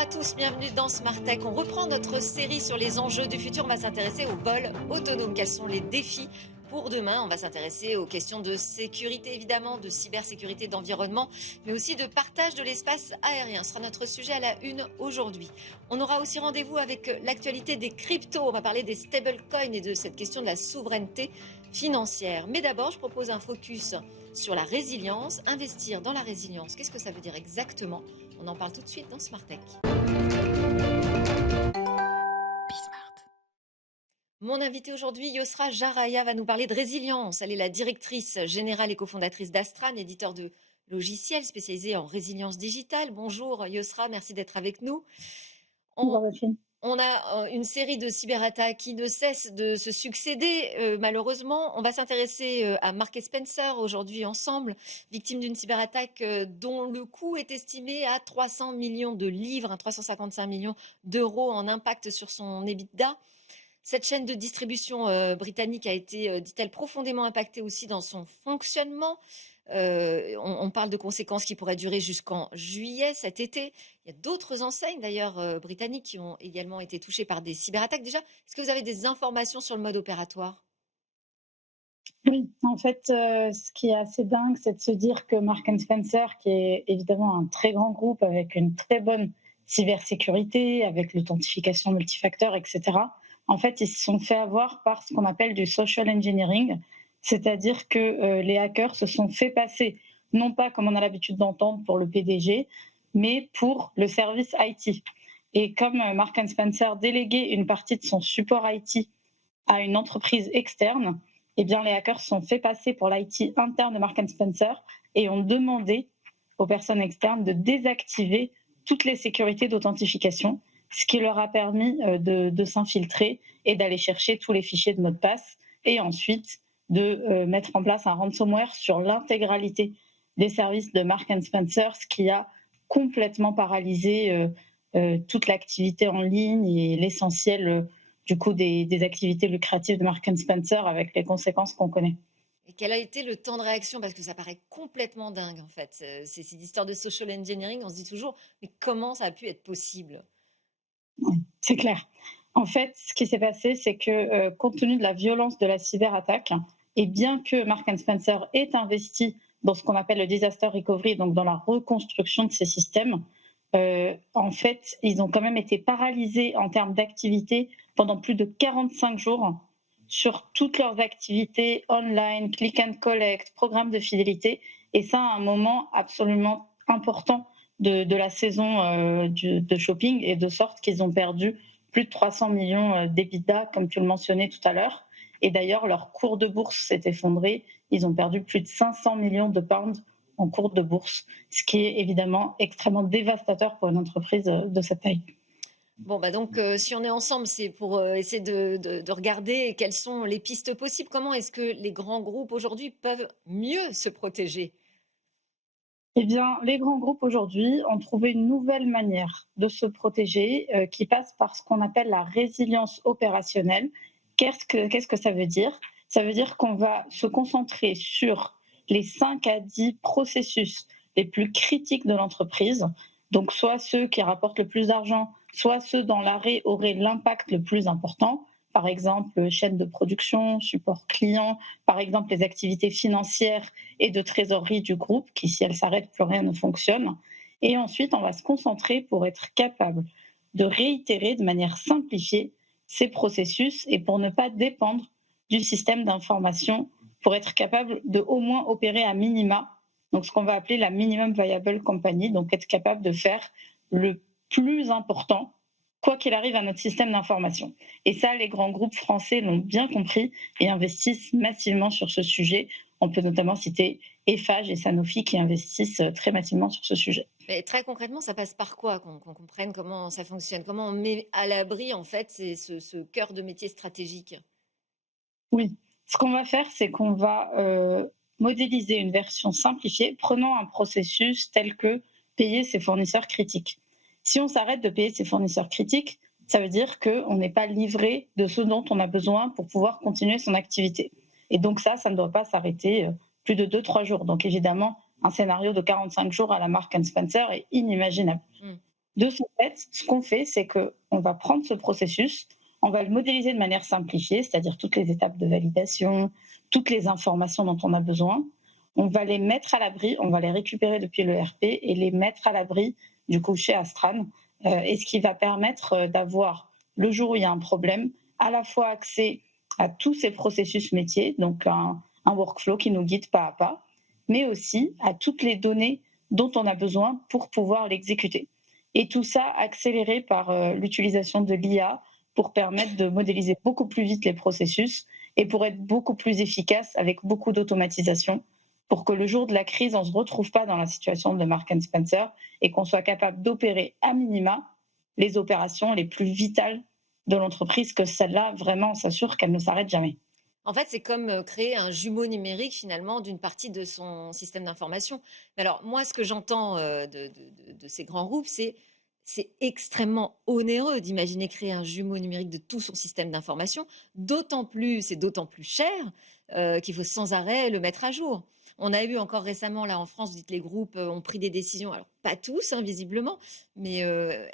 à tous, bienvenue dans Smart Tech. On reprend notre série sur les enjeux du futur. On va s'intéresser au vol autonome. Quels sont les défis pour demain? On va s'intéresser aux questions de sécurité, évidemment, de cybersécurité, d'environnement, mais aussi de partage de l'espace aérien. Ce sera notre sujet à la une aujourd'hui. On aura aussi rendez-vous avec l'actualité des cryptos. On va parler des stablecoins et de cette question de la souveraineté financière. Mais d'abord, je propose un focus sur la résilience. Investir dans la résilience, qu'est-ce que ça veut dire exactement? On en parle tout de suite dans Smart Tech. Mon invitée aujourd'hui, Yosra Jaraya, va nous parler de résilience. Elle est la directrice générale et cofondatrice d'Astran, éditeur de logiciels spécialisé en résilience digitale. Bonjour Yosra, merci d'être avec nous. Bonjour Delphine. On a une série de cyberattaques qui ne cessent de se succéder, malheureusement. On va s'intéresser à Mark Spencer aujourd'hui ensemble, victime d'une cyberattaque dont le coût est estimé à 300 millions de livres, 355 millions d'euros en impact sur son EBITDA. Cette chaîne de distribution britannique a été, dit-elle, profondément impactée aussi dans son fonctionnement. On parle de conséquences qui pourraient durer jusqu'en juillet cet été. Il y a d'autres enseignes d'ailleurs britanniques qui ont également été touchées par des cyberattaques. Déjà, est-ce que vous avez des informations sur le mode opératoire? Oui, en fait, ce qui est assez dingue, c'est de se dire que Marks& Spencer, qui est évidemment un très grand groupe avec une très bonne cybersécurité, avec l'authentification multifacteur, et cetera, en fait, ils se sont fait avoir par ce qu'on appelle du social engineering, c'est-à-dire que, les hackers se sont fait passer, non pas comme on a l'habitude d'entendre pour le PDG, mais pour le service IT. Et comme, Marks& Spencer déléguait une partie de son support IT à une entreprise externe, eh bien, les hackers se sont fait passer pour l'IT interne de Marks& Spencer et ont demandé aux personnes externes de désactiver toutes les sécurités d'authentification, ce qui leur a permis de s'infiltrer et d'aller chercher tous les fichiers de mot de passe et ensuite de mettre en place un ransomware sur l'intégralité des services de Marks& Spencer, ce qui a complètement paralysé toute l'activité en ligne et l'essentiel du coup des activités lucratives de Marks& Spencer avec les conséquences qu'on connaît. Et quel a été le temps de réaction? Parce que ça paraît complètement dingue en fait. C'est une histoire de social engineering. On se dit toujours, mais comment ça a pu être possible? C'est clair. En fait, ce qui s'est passé, c'est que compte tenu de la violence de la cyberattaque, et bien que Marks& Spencer ait investi dans ce qu'on appelle le disaster recovery, donc dans la reconstruction de ces systèmes, en fait, ils ont quand même été paralysés en termes d'activité pendant plus de 45 jours sur toutes leurs activités online, click and collect, programme de fidélité, et ça à un moment absolument important de la saison de shopping, et de sorte qu'ils ont perdu plus de 300 millions d'EBITDA, comme tu le mentionnais tout à l'heure. Et d'ailleurs, leur cours de bourse s'est effondré. Ils ont perdu plus de 500 millions de pounds en cours de bourse, ce qui est évidemment extrêmement dévastateur pour une entreprise de cette taille. Bon, bah donc, si on est ensemble, c'est pour essayer de regarder quelles sont les pistes possibles. Comment est-ce que les grands groupes aujourd'hui peuvent mieux se protéger? Eh bien, les grands groupes aujourd'hui ont trouvé une nouvelle manière de se protéger qui passe par ce qu'on appelle la résilience opérationnelle. Qu'est-ce que ça veut dire? Ça veut dire qu'on va se concentrer sur les 5 à 10 processus les plus critiques de l'entreprise, donc soit ceux qui rapportent le plus d'argent, soit ceux dont l'arrêt aurait l'impact le plus important, par exemple chaîne de production, support client, par exemple les activités financières et de trésorerie du groupe, qui, si elle s'arrête, plus rien ne fonctionne. Et ensuite, on va se concentrer pour être capable de réitérer de manière simplifiée ces processus et pour ne pas dépendre du système d'information, pour être capable de au moins opérer à minima, donc ce qu'on va appeler la minimum viable company, donc être capable de faire le plus important, quoi qu'il arrive à notre système d'information. Et ça, les grands groupes français l'ont bien compris et investissent massivement sur ce sujet. On peut notamment citer Eiffage et Sanofi qui investissent très massivement sur ce sujet. Mais très concrètement, ça passe par quoi? Qu'on comprenne comment ça fonctionne? Comment on met à l'abri, en fait, ce cœur de métier stratégique? Oui, ce qu'on va faire, c'est qu'on va modéliser une version simplifiée, prenant un processus tel que payer ses fournisseurs critiques. Si on s'arrête de payer ses fournisseurs critiques, ça veut dire qu'on n'est pas livré de ce dont on a besoin pour pouvoir continuer son activité. Et donc ça ne doit pas s'arrêter plus de 2 3 jours. Donc évidemment, un scénario de 45 jours à la Marks& Spencer est inimaginable. Hmm. De son fait, ce qu'on fait, c'est qu'on va prendre ce processus, on va le modéliser de manière simplifiée, c'est-à-dire toutes les étapes de validation, toutes les informations dont on a besoin. On va les mettre à l'abri, on va les récupérer depuis le RP et les mettre à l'abri du coup chez Astran. Et ce qui va permettre d'avoir, le jour où il y a un problème, à la fois accès à tous ces processus métiers, donc un workflow qui nous guide pas à pas, mais aussi à toutes les données dont on a besoin pour pouvoir l'exécuter. Et tout ça accéléré par l'utilisation de l'IA pour permettre de modéliser beaucoup plus vite les processus et pour être beaucoup plus efficace avec beaucoup d'automatisation pour que le jour de la crise, on ne se retrouve pas dans la situation de Marks Spencer et qu'on soit capable d'opérer à minima les opérations les plus vitales de l'entreprise, que celle-là, vraiment, on s'assure qu'elle ne s'arrête jamais. En fait, c'est comme créer un jumeau numérique finalement d'une partie de son système d'information. Mais alors, moi, ce que j'entends de ces grands groupes, c'est extrêmement onéreux d'imaginer créer un jumeau numérique de tout son système d'information. C'est d'autant plus cher qu'il faut sans arrêt le mettre à jour. On a eu encore récemment, là en France, vous dites les groupes ont pris des décisions, alors pas tous, hein, visiblement, mais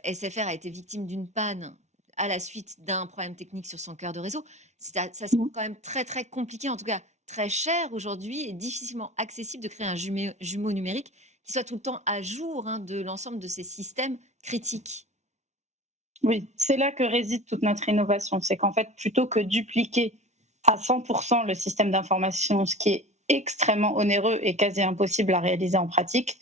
SFR a été victime d'une panne à la suite d'un problème technique sur son cœur de réseau. Ça semble quand même très très compliqué, en tout cas très cher aujourd'hui et difficilement accessible de créer un jumeau numérique qui soit tout le temps à jour de l'ensemble de ces systèmes critiques. Oui, c'est là que réside toute notre innovation. C'est qu'en fait, plutôt que dupliquer à 100% le système d'information, ce qui est extrêmement onéreux et quasi impossible à réaliser en pratique,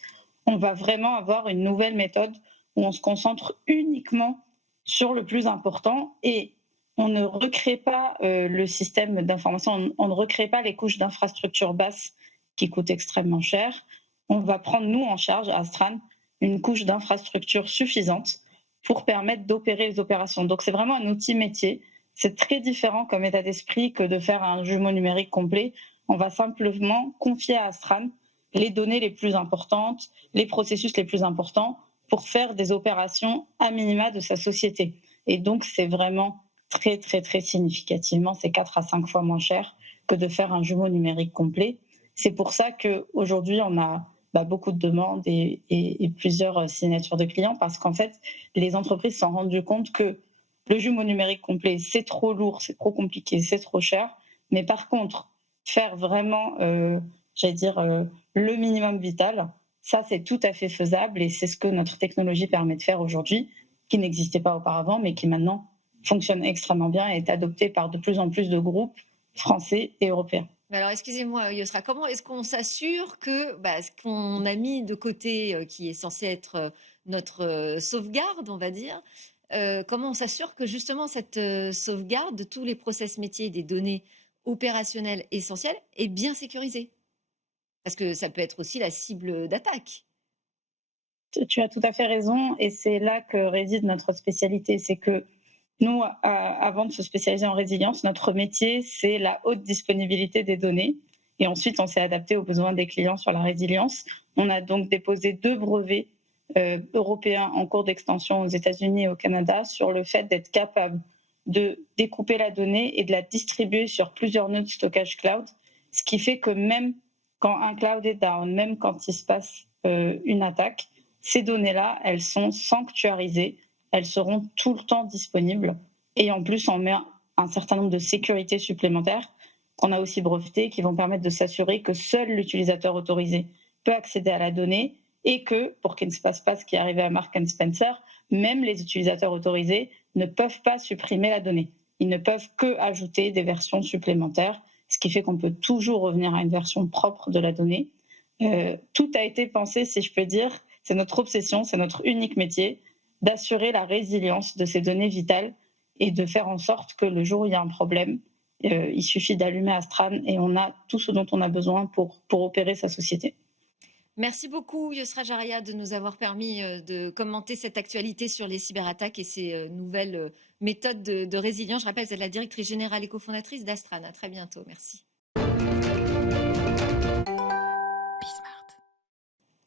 on va vraiment avoir une nouvelle méthode où on se concentre uniquement sur le plus important et on ne recrée pas le système d'information, on ne recrée pas les couches d'infrastructure basses qui coûtent extrêmement cher. On va prendre, nous, en charge, à Astran, une couche d'infrastructure suffisante pour permettre d'opérer les opérations. Donc, c'est vraiment un outil métier. C'est très différent comme état d'esprit que de faire un jumeau numérique complet. On va simplement confier à Astran les données les plus importantes, les processus les plus importants pour faire des opérations à minima de sa société. Et donc, c'est vraiment très, très, très significativement, c'est 4 à 5 fois moins cher que de faire un jumeau numérique complet. C'est pour ça qu'aujourd'hui, on a beaucoup de demandes et plusieurs signatures de clients parce qu'en fait, les entreprises se sont rendues compte que le jumeau numérique complet, c'est trop lourd, c'est trop compliqué, c'est trop cher. Mais par contre, faire vraiment, le minimum vital, ça, c'est tout à fait faisable et c'est ce que notre technologie permet de faire aujourd'hui, qui n'existait pas auparavant, mais qui maintenant fonctionne extrêmement bien et est adopté par de plus en plus de groupes français et européens. Mais alors, excusez-moi, Yosra, comment est-ce qu'on s'assure que ce qu'on a mis de côté, qui est censé être notre sauvegarde, on va dire, comment on s'assure que justement cette sauvegarde de tous les process métiers des données opérationnelles essentielles est bien sécurisée? Parce que ça peut être aussi la cible d'attaque. Tu as tout à fait raison et c'est là que réside notre spécialité. C'est que nous, avant de se spécialiser en résilience, notre métier, c'est la haute disponibilité des données. Et ensuite, on s'est adapté aux besoins des clients sur la résilience. On a donc déposé 2 brevets européens en cours d'extension aux États-Unis et au Canada sur le fait d'être capable de découper la donnée et de la distribuer sur plusieurs nœuds de stockage cloud, ce qui fait que même quand un cloud est down, même quand il se passe une attaque, ces données-là, elles sont sanctuarisées, elles seront tout le temps disponibles. Et en plus, on met un certain nombre de sécurités supplémentaires qu'on a aussi brevetées qui vont permettre de s'assurer que seul l'utilisateur autorisé peut accéder à la donnée et que, pour qu'il ne se passe pas ce qui est arrivé à Marks Spencer, même les utilisateurs autorisés ne peuvent pas supprimer la donnée. Ils ne peuvent que ajouter des versions supplémentaires, ce qui fait qu'on peut toujours revenir à une version propre de la donnée. Tout a été pensé, si je peux dire, c'est notre obsession, c'est notre unique métier, d'assurer la résilience de ces données vitales et de faire en sorte que le jour où il y a un problème, il suffit d'allumer Astran et on a tout ce dont on a besoin pour opérer sa société. Merci beaucoup, Yosra Jaria, de nous avoir permis de commenter cette actualité sur les cyberattaques et ces nouvelles méthodes de résilience. Je rappelle, vous êtes la directrice générale et cofondatrice d'Astran. À très bientôt. Merci.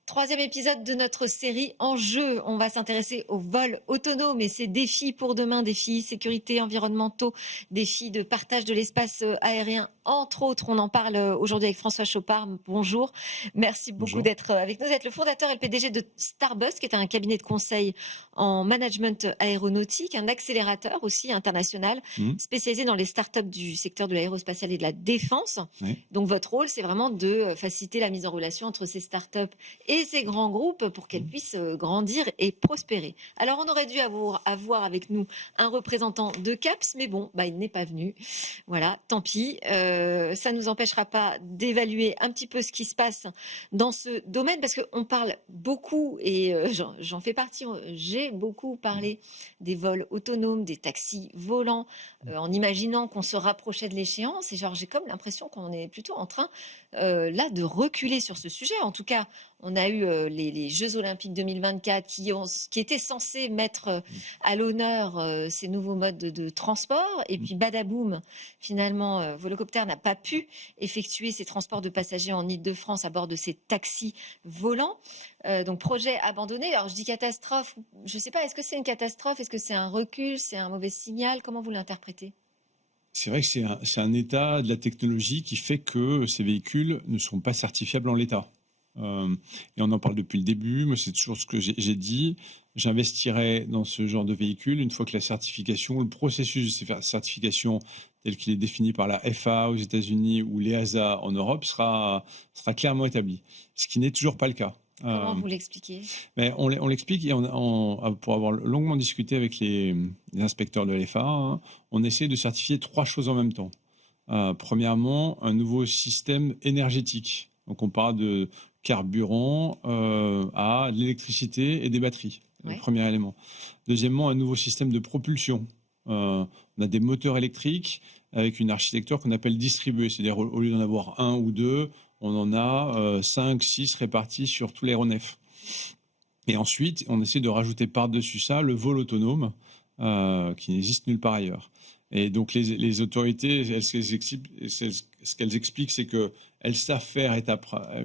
Troisième épisode de notre série Enjeux. On va s'intéresser au vol autonome et ses défis pour demain, défis sécurité environnementaux, défis de partage de l'espace aérien Entre autres, on en parle aujourd'hui avec François Chopard. Bonjour, merci beaucoup Bonjour. d'être avec nous. Vous êtes le fondateur et le PDG de Starbus, qui est un cabinet de conseil en management aéronautique, un accélérateur aussi international, Mmh. spécialisé dans les startups du secteur de l'aérospatiale et de la défense. Oui. Donc votre rôle, c'est vraiment de faciliter la mise en relation entre ces startups et ces grands groupes pour qu'elles Mmh. puissent grandir et prospérer. Alors on aurait dû avoir avec nous un représentant de CAPS, mais bon, il n'est pas venu. Voilà, tant pis. Ça ne nous empêchera pas d'évaluer un petit peu ce qui se passe dans ce domaine, parce qu'on parle beaucoup, et j'en fais partie, j'ai beaucoup parlé des vols autonomes, des taxis volants, en imaginant qu'on se rapprochait de l'échéance. Et j'ai comme l'impression qu'on est plutôt en train, là, de reculer sur ce sujet. En tout cas, on a eu les Jeux Olympiques 2024 qui étaient censés mettre à l'honneur ces nouveaux modes de transport. Et puis, badaboum, finalement, Volocopter n'a pas pu effectuer ses transports de passagers en Île-de-France à bord de ces taxis volants. Donc, projet abandonné. Alors, je dis catastrophe. Je ne sais pas, est-ce que c'est une catastrophe? Est-ce que c'est un recul? C'est un mauvais signal? Comment vous l'interprétez? C'est vrai que c'est un état de la technologie qui fait que ces véhicules ne sont pas certifiables en l'état. Et on en parle depuis le début. Moi, c'est toujours ce que j'ai dit. J'investirai dans ce genre de véhicule une fois que la certification, le processus de certification tel qu'il est défini par la FAA aux États-Unis ou l'EASA en Europe sera clairement établi. Ce qui n'est toujours pas le cas. Comment vous l'expliquez? Mais on l'explique et pour avoir longuement discuté avec les inspecteurs de l'FAA, hein, on essaie de certifier 3 choses en même temps. Premièrement, un nouveau système énergétique. Donc on parle de carburant à de l'électricité et des batteries. Ouais. Le premier élément. Deuxièmement, un nouveau système de propulsion. On a des moteurs électriques avec une architecture qu'on appelle distribuée. C'est-à-dire au lieu d'en avoir un ou deux, on en a 5, 6 répartis sur tout l'aéronef. Et ensuite, on essaie de rajouter par-dessus ça le vol autonome qui n'existe nulle part ailleurs. Et donc les autorités, ce qu'elles expliquent, c'est qu'elles savent faire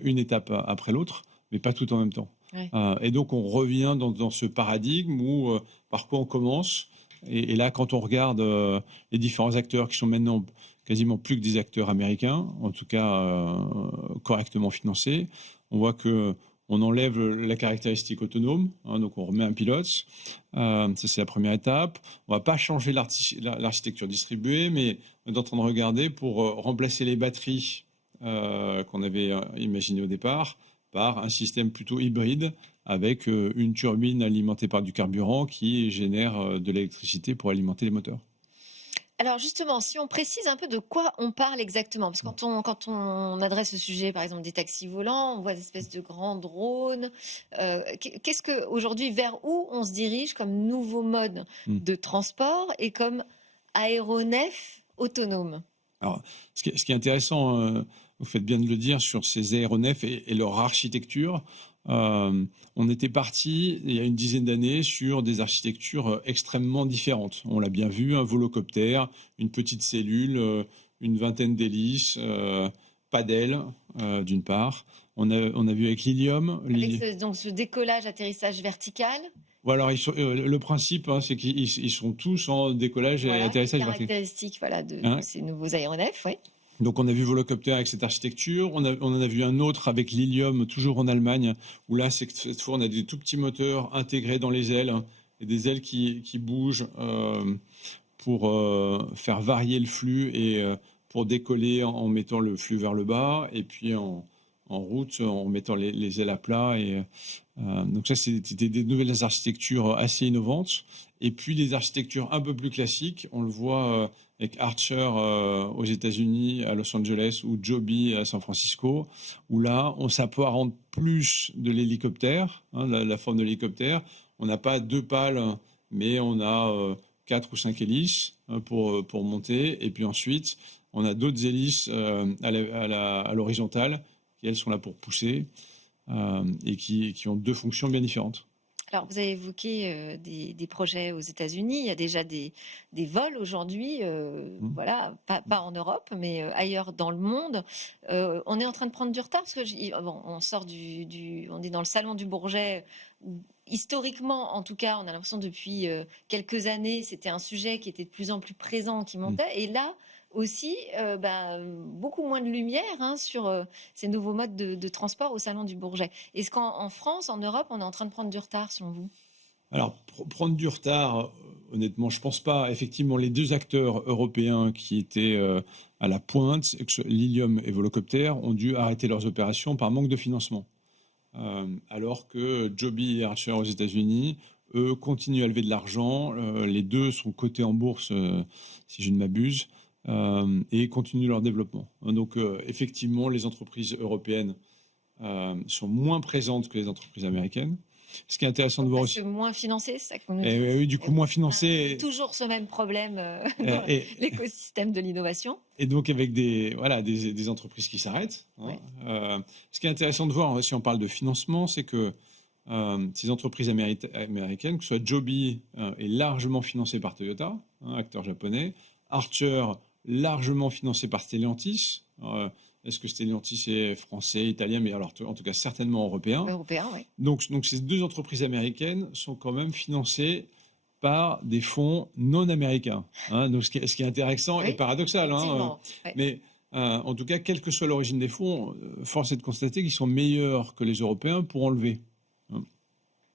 une étape après l'autre, mais pas tout en même temps. Ouais. Et donc on revient dans ce paradigme où par quoi on commence. Et là, quand on regarde les différents acteurs qui sont maintenant quasiment plus que des acteurs américains, en tout cas correctement financés, on voit que on enlève la caractéristique autonome, hein, donc on remet un pilote. Ça, c'est la première étape. On ne va pas changer l'architecture distribuée, mais on est en train de regarder pour remplacer les batteries qu'on avait imaginées au départ par un système plutôt hybride avec une turbine alimentée par du carburant qui génère de l'électricité pour alimenter les moteurs. Alors justement, si on précise un peu de quoi on parle exactement, parce que quand on adresse le sujet, par exemple des taxis volants, on voit des espèces de grands drones. Qu'est-ce que aujourd'hui, vers où on se dirige comme nouveau mode de transport et comme aéronef autonome? Alors, ce qui est intéressant, vous faites bien de le dire, sur ces aéronefs et leur architecture, on était parti il y a une dizaine d'années sur des architectures extrêmement différentes. On l'a bien vu, un volocoptère, une petite cellule, une vingtaine d'hélices, pas d'ailes, d'une part. On a vu avec l'Ilium. Avec donc ce décollage, atterrissage vertical. Voilà, le principe, hein, c'est qu'ils sont tous en décollage et atterrissage vertical. Caractéristique, voilà, de Hein? ces nouveaux aéronefs, oui. Donc on a vu Volocopter avec cette architecture, on en a vu un autre avec l'Ilium, toujours en Allemagne, où là, cette fois, on a des tout petits moteurs intégrés dans les ailes, hein, et des ailes qui bougent pour faire varier le flux et pour décoller en mettant le flux vers le bas, et puis en route en mettant les ailes à plat. Donc ça, c'était des nouvelles architectures assez innovantes. Et puis des architectures un peu plus classiques, on le voit avec Archer aux États-Unis, à Los Angeles, ou Joby à San Francisco, où là, on s'apparente plus de l'hélicoptère, hein, la forme de l'hélicoptère. On n'a pas 2 pales, mais on a 4 ou 5 hélices pour monter. Et puis ensuite, on a d'autres hélices à l'horizontale, qui elles sont là pour pousser, et qui ont 2 fonctions bien différentes. Alors, vous avez évoqué des projets aux États-Unis. Il y a déjà des vols aujourd'hui, voilà, pas en Europe, mais ailleurs dans le monde. On est en train de prendre du retard parce que on sort on est dans le salon du Bourget. Où, historiquement, en tout cas, on a l'impression depuis quelques années, c'était un sujet qui était de plus en plus présent, qui montait. Et là, aussi beaucoup moins de lumière sur ces nouveaux modes de transport au Salon du Bourget. Est-ce qu'en France, en Europe, on est en train de prendre du retard selon vous? Alors, prendre du retard, honnêtement, je pense pas. Effectivement, les deux acteurs européens qui étaient à la pointe, Lilium et Volocopter, ont dû arrêter leurs opérations par manque de financement. Alors que Joby et Archer aux États-Unis, eux, continuent à lever de l'argent. Les deux sont cotés en bourse, si je ne m'abuse, et continuent leur développement. Donc, effectivement, les entreprises européennes sont moins présentes que les entreprises américaines. Ce qui est intéressant de voir Parce aussi. que moins financé, c'est ça que vous nous Et dites. oui, du coup, moins financé. Toujours ce même problème dans Et, l'écosystème de l'innovation. et donc, avec des entreprises qui s'arrêtent. Ouais. Ce qui est intéressant de voir, si on parle de financement, c'est que ces entreprises américaines, que ce soit Joby, est largement financée par Toyota, acteur japonais. Archer, largement financé par Stellantis. Est-ce que Stellantis est français, italien, mais alors en tout cas certainement européen. Européen, oui. Donc ces deux entreprises américaines sont quand même financées par des fonds non américains. Donc ce qui est intéressant et paradoxal. Ouais. Mais en tout cas, quelle que soit l'origine des fonds, force est de constater qu'ils sont meilleurs que les Européens pour enlever.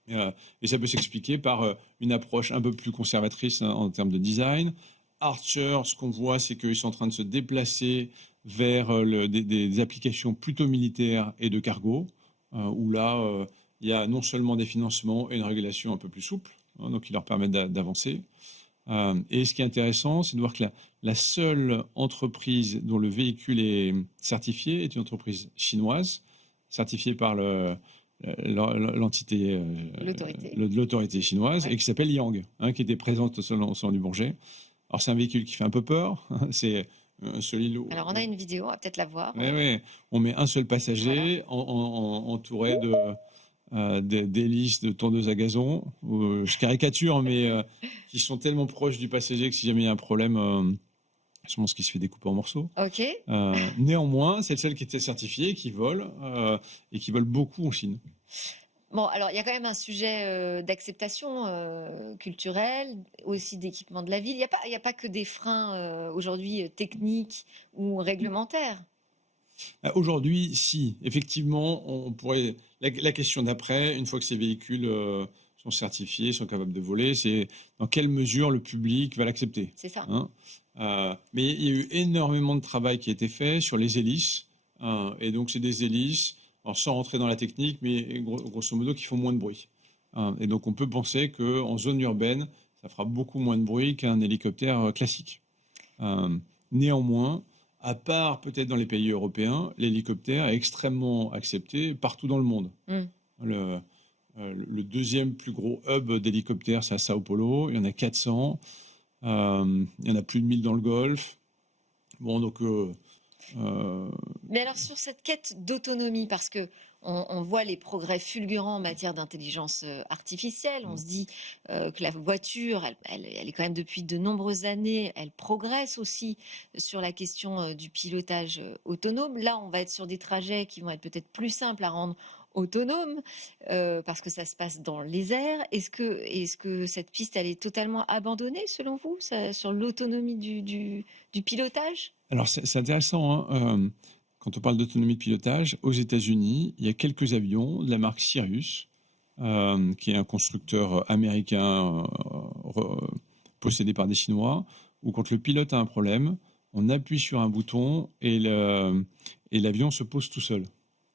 Et ça peut s'expliquer par une approche un peu plus conservatrice en termes de design. Archer, ce qu'on voit, c'est qu'ils sont en train de se déplacer vers des applications plutôt militaires et de cargo, où là, il y a non seulement des financements et une régulation un peu plus souple, donc qui leur permettent d'avancer. Et ce qui est intéressant, c'est de voir que la seule entreprise dont le véhicule est certifié est une entreprise chinoise, certifiée par l'autorité chinoise, et qui s'appelle Yang, qui était présente au Salon du Bourget. Alors c'est un véhicule qui fait un peu peur, c'est solide. Alors on a une vidéo, on va peut-être la voir. Oui. On met un seul passager entouré d'hélices de tondeuses à gazon. Je caricature, mais qui sont tellement proches du passager que si jamais il y a un problème, je pense qu'il se fait découper en morceaux. Ok. Néanmoins, c'est celle qui était certifiée, qui vole et qui vole beaucoup en Chine. Bon, alors il y a quand même un sujet d'acceptation culturelle, aussi d'équipement de la ville. Il y a pas que des freins aujourd'hui techniques ou réglementaires. Aujourd'hui, si, effectivement, on pourrait. La question d'après, une fois que ces véhicules sont certifiés, sont capables de voler, c'est dans quelle mesure le public va l'accepter. C'est ça. Mais il y a eu énormément de travail qui a été fait sur les hélices. Et donc, c'est des hélices, alors sans rentrer dans la technique, mais grosso modo, qui font moins de bruit. Et donc, on peut penser qu'en zone urbaine, ça fera beaucoup moins de bruit qu'un hélicoptère classique. Néanmoins, à part peut-être dans les pays européens, l'hélicoptère est extrêmement accepté partout dans le monde. Le deuxième plus gros hub d'hélicoptères, c'est à Sao Paulo. Il y en a 400. Il y en a plus de 1000 dans le Golfe. Bon, donc... Mais alors sur cette quête d'autonomie, parce que on voit les progrès fulgurants en matière d'intelligence artificielle, on se dit que la voiture, elle est quand même depuis de nombreuses années, elle progresse aussi sur la question du pilotage autonome. Là, on va être sur des trajets qui vont être peut-être plus simples à rendre autonomes parce que ça se passe dans les airs. Est-ce que cette piste, elle est totalement abandonnée selon vous, sur l'autonomie du pilotage? Alors, c'est intéressant, quand on parle d'autonomie de pilotage, aux États-Unis, il y a quelques avions de la marque Cirrus, qui est un constructeur américain possédé par des Chinois, où quand le pilote a un problème, on appuie sur un bouton et l'avion se pose tout seul.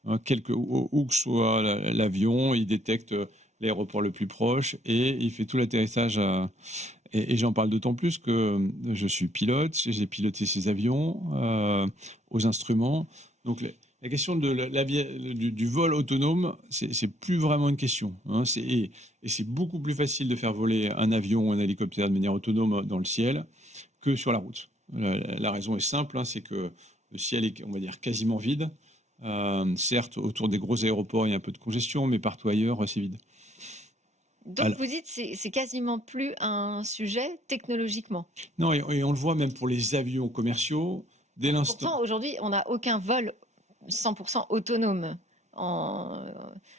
Où que soit l'avion, il détecte l'aéroport le plus proche et il fait tout l'atterrissage et j'en parle d'autant plus que je suis pilote, j'ai piloté ces avions aux instruments. Donc la question du vol autonome, c'est plus vraiment une question. Et c'est beaucoup plus facile de faire voler un avion ou un hélicoptère de manière autonome dans le ciel que sur la route. La raison est simple, c'est que le ciel est, on va dire, quasiment vide. Certes, autour des gros aéroports, il y a un peu de congestion, mais partout ailleurs, c'est vide. Donc vous dites c'est quasiment plus un sujet technologiquement. Non, et on le voit même pour les avions commerciaux. Dès l'instant. Pourtant, aujourd'hui, on n'a aucun vol 100% autonome. en,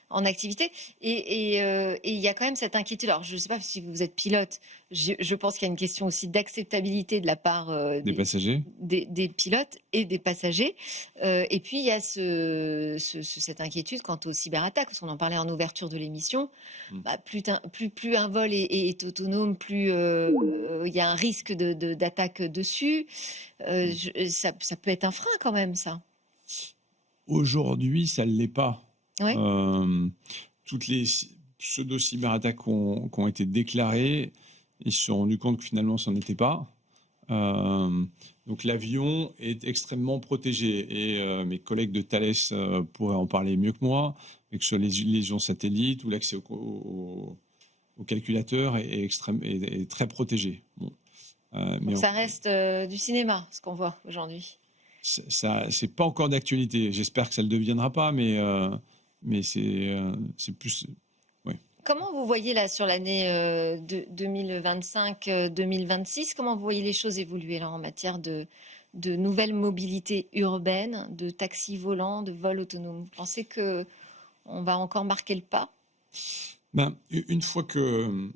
en activité. Et il y a quand même cette inquiétude. Alors, je ne sais pas si vous êtes pilote, je pense qu'il y a une question aussi d'acceptabilité de la part Des passagers. des pilotes et des passagers. Et puis, il y a cette inquiétude quant aux cyberattaques, parce qu'on en parlait en ouverture de l'émission. Bah, plus un vol est autonome, plus il y a un risque d'attaque dessus. Ça peut être un frein quand même, ça. Aujourd'hui, ça ne l'est pas. Ouais. Toutes les pseudo-cyberattaques qui ont été déclarées, ils se sont rendus compte que finalement, ça n'était pas. Donc l'avion est extrêmement protégé. Et mes collègues de Thales pourraient en parler mieux que moi, mais que ce soit les liaisons satellites ou l'accès au calculateur est très protégé. Bon. Donc ça reste du cinéma, ce qu'on voit aujourd'hui. C'est pas encore d'actualité. J'espère que ça ne le deviendra pas, mais c'est plus. Ouais. Comment vous voyez là sur l'année 2025-2026, comment vous voyez les choses évoluer là en matière de nouvelles mobilités urbaines, de taxis volants, de vols autonomes? Vous pensez que on va encore marquer le pas? Ben, une fois que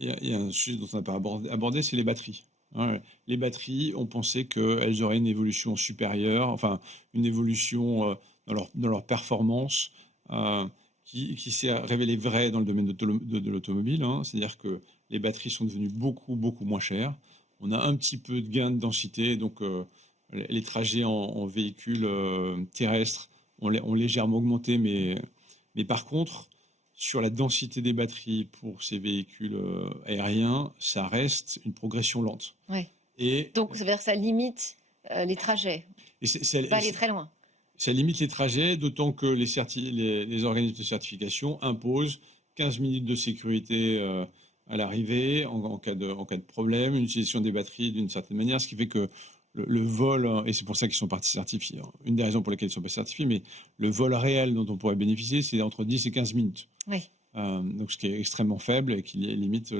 il y a un sujet dont on n'a pas abordé, c'est les batteries. Hein. Les batteries, on pensait qu'elles auraient une évolution supérieure, enfin une évolution dans leur performance qui s'est révélée vraie dans le domaine de l'automobile. Hein. C'est-à-dire que les batteries sont devenues beaucoup, beaucoup moins chères. On a un petit peu de gain de densité, donc les trajets en véhicules terrestres ont légèrement augmenté, mais par contre, sur la densité des batteries pour ces véhicules aériens, ça reste une progression lente. Ouais. Et donc, ça veut dire que ça limite les trajets. Pas aller très loin. Ça limite les trajets, d'autant que les organismes de certification imposent 15 minutes de sécurité à l'arrivée en cas de problème, une utilisation des batteries d'une certaine manière, ce qui fait que le vol, et c'est pour ça qu'ils sont partis certifiés, une des raisons pour lesquelles ils ne sont pas certifiés, mais le vol réel dont on pourrait bénéficier, c'est entre 10 et 15 minutes. Oui. Donc ce qui est extrêmement faible et qui limite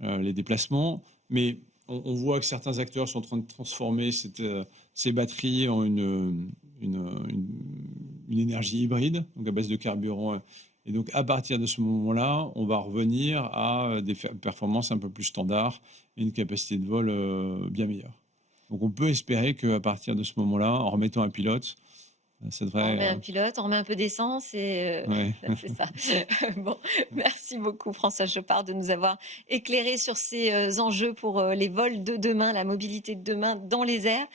les déplacements. Mais on voit que certains acteurs sont en train de transformer ces batteries en une énergie hybride, donc à base de carburant. Et donc à partir de ce moment-là, on va revenir à des performances un peu plus standards et une capacité de vol bien meilleure. Donc on peut espérer qu'à partir de ce moment-là, en remettant un pilote, ça devrait... On remet un pilote, on remet un peu d'essence et Ouais. c'est ça. Bon, merci beaucoup François Chopard de nous avoir éclairé sur ces enjeux pour les vols de demain, la mobilité de demain dans les airs.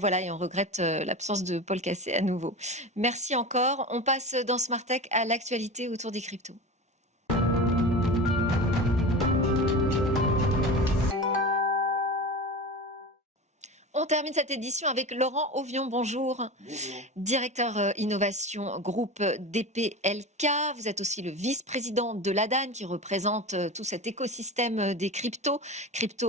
Voilà, et on regrette l'absence de Paul Cassé à nouveau. Merci encore. On passe dans Smart Tech à l'actualité autour des cryptos. On termine cette édition avec Laurent Auvion. Bonjour. Bonjour. Directeur innovation groupe DPLK. Vous êtes aussi le vice-président de l'ADAN qui représente tout cet écosystème des cryptos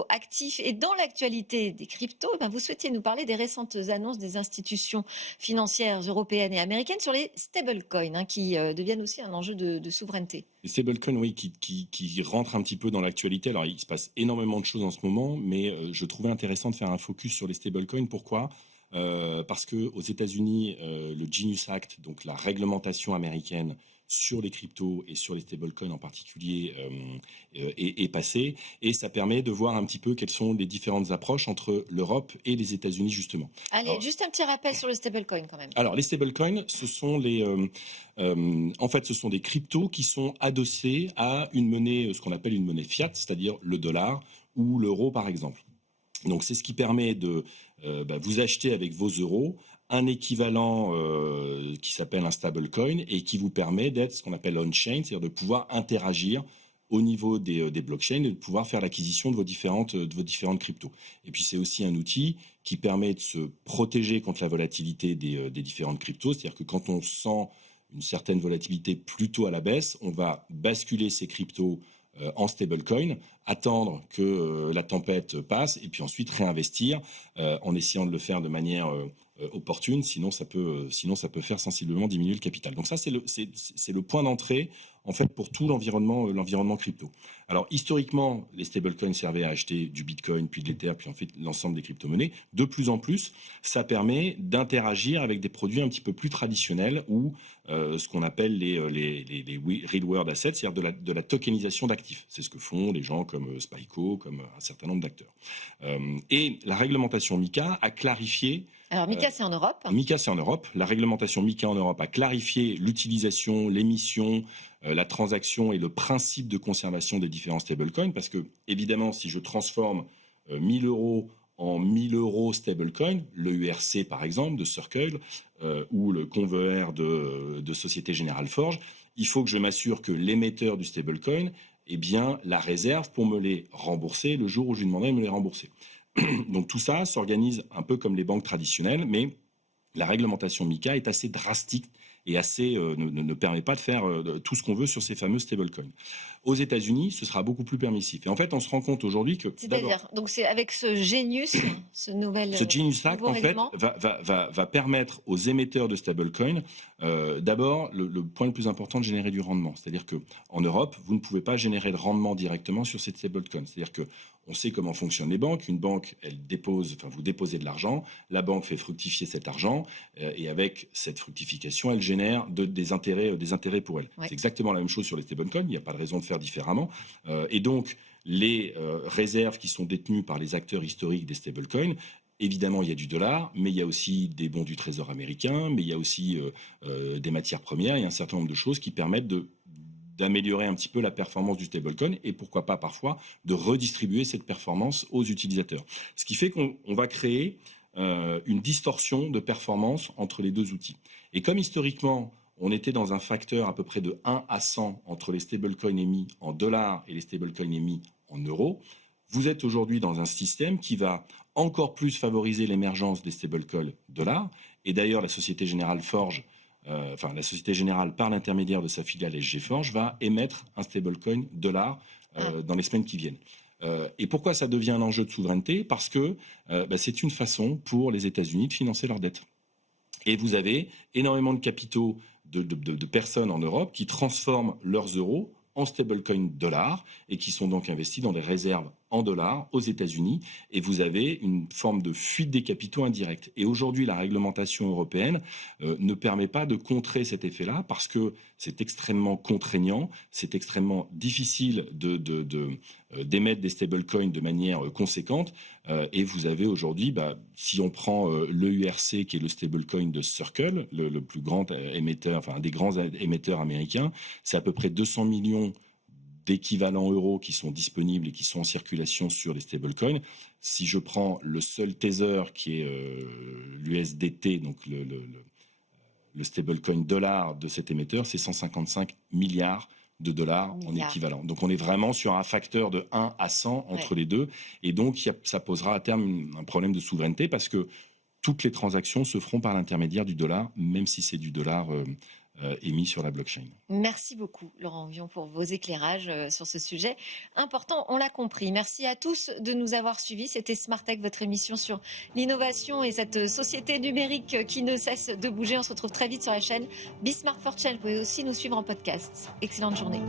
actifs. Et dans l'actualité des cryptos, vous souhaitiez nous parler des récentes annonces des institutions financières européennes et américaines sur les stablecoins qui deviennent aussi un enjeu de souveraineté. Les stablecoins, oui, qui rentrent un petit peu dans l'actualité. Alors, il se passe énormément de choses en ce moment, mais je trouvais intéressant de faire un focus sur les stablecoins. Pourquoi ? Parce qu'aux États-Unis, le Genius Act, donc la réglementation américaine sur les cryptos et sur les stablecoins en particulier, est passé. Et ça permet de voir un petit peu quelles sont les différentes approches entre l'Europe et les États-Unis, justement. Allez, alors, juste un petit rappel sur le stablecoin quand même. Alors, les stablecoins, ce sont en fait, ce sont des cryptos qui sont adossés à une monnaie, ce qu'on appelle une monnaie fiat, c'est-à-dire le dollar ou l'euro, par exemple. Donc, c'est ce qui permet de vous acheter avec vos euros un équivalent qui s'appelle un stablecoin et qui vous permet d'être ce qu'on appelle on-chain, c'est-à-dire de pouvoir interagir au niveau des blockchains et de pouvoir faire l'acquisition de vos différentes cryptos. Et puis, c'est aussi un outil qui permet de se protéger contre la volatilité des différentes cryptos, c'est-à-dire que quand on sent une certaine volatilité plutôt à la baisse, on va basculer ces cryptos en stablecoin, attendre que la tempête passe et puis ensuite réinvestir en essayant de le faire de manière opportune, sinon ça peut faire sensiblement diminuer le capital. Donc ça, c'est le point d'entrée en fait pour tout l'environnement crypto. Alors historiquement, les stablecoins servaient à acheter du Bitcoin, puis de l'Ether, puis en fait l'ensemble des crypto-monnaies. De plus en plus, ça permet d'interagir avec des produits un petit peu plus traditionnels ou ce qu'on appelle les real-world assets, c'est-à-dire de la tokenisation d'actifs. C'est ce que font les gens comme Spyco, comme un certain nombre d'acteurs. Et la réglementation MiCA a clarifié. Alors MiCA, c'est en Europe. MiCA, c'est en Europe. La réglementation MiCA en Europe a clarifié l'utilisation, l'émission, la transaction et le principe de conservation des différents stablecoins. Parce que, évidemment, si je transforme 1 000 euros en 1 000 euros stablecoin, le URC par exemple de Circle ou le Conver de Société Générale Forge, il faut que je m'assure que l'émetteur du stablecoin ait bien la réserve pour me les rembourser le jour où je lui demanderai de me les rembourser. Donc tout ça s'organise un peu comme les banques traditionnelles, mais la réglementation MiCA est assez drastique et ne permet pas de faire tout ce qu'on veut sur ces fameux stablecoins. Aux États-Unis, ce sera beaucoup plus permissif. Et en fait, on se rend compte aujourd'hui que... C'est-à-dire, donc c'est avec ce Genius, ce Genius Act, en fait, va permettre aux émetteurs de stablecoins, d'abord, le point le plus important, de générer du rendement. C'est-à-dire qu'en Europe, vous ne pouvez pas générer de rendement directement sur ces stablecoins. C'est-à-dire que on sait comment fonctionnent les banques. Une banque, vous déposez de l'argent, la banque fait fructifier cet argent, et avec cette fructification, elle génère des intérêts pour elle. Ouais. C'est exactement la même chose sur les stablecoins. Il n'y a pas de raison de faire différemment. Et donc, les réserves qui sont détenues par les acteurs historiques des stablecoins, évidemment, il y a du dollar, mais il y a aussi des bons du Trésor américain, mais il y a aussi des matières premières. Il y a un certain nombre de choses qui permettent d'améliorer un petit peu la performance du stablecoin et pourquoi pas parfois de redistribuer cette performance aux utilisateurs. Ce qui fait qu'on va créer une distorsion de performance entre les deux outils. Et comme historiquement, on était dans un facteur à peu près de 1 à 100 entre les stablecoins émis en dollars et les stablecoins émis en euros, vous êtes aujourd'hui dans un système qui va encore plus favoriser l'émergence des stablecoins dollars. Et d'ailleurs, la Société Générale Forge, la Société Générale, par l'intermédiaire de sa filiale SG Forge, va émettre un stablecoin dollar dans les semaines qui viennent. Et pourquoi ça devient un enjeu de souveraineté ? Parce que c'est une façon pour les États-Unis de financer leur dette. Et vous avez énormément de capitaux de personnes en Europe qui transforment leurs euros en stablecoin dollars et qui sont donc investis dans des réserves en dollars aux États-Unis, et vous avez une forme de fuite des capitaux indirecte. Et aujourd'hui, la réglementation européenne ne permet pas de contrer cet effet-là parce que c'est extrêmement contraignant, c'est extrêmement difficile d'émettre des stablecoins de manière conséquente, et vous avez aujourd'hui, si on prend le URC qui est le stablecoin de Circle, le plus grand émetteur, enfin un des grands émetteurs américains, c'est à peu près 200 millions d'équivalents euros qui sont disponibles et qui sont en circulation sur les stablecoins. Si je prends le seul Tether qui est l'USDT, donc le stablecoin dollar de cet émetteur, c'est 155 milliards de dollars en équivalent. Donc on est vraiment sur un facteur de 1 à 100 entre les deux. Et donc ça posera à terme un problème de souveraineté parce que toutes les transactions se feront par l'intermédiaire du dollar, même si c'est du dollar émis sur la blockchain. Merci beaucoup, Laurent Vion, pour vos éclairages sur ce sujet important, on l'a compris. Merci à tous de nous avoir suivis. C'était Smart Tech, votre émission sur l'innovation et cette société numérique qui ne cesse de bouger. On se retrouve très vite sur la chaîne Be Smart for Change. Vous pouvez aussi nous suivre en podcast. Excellente journée.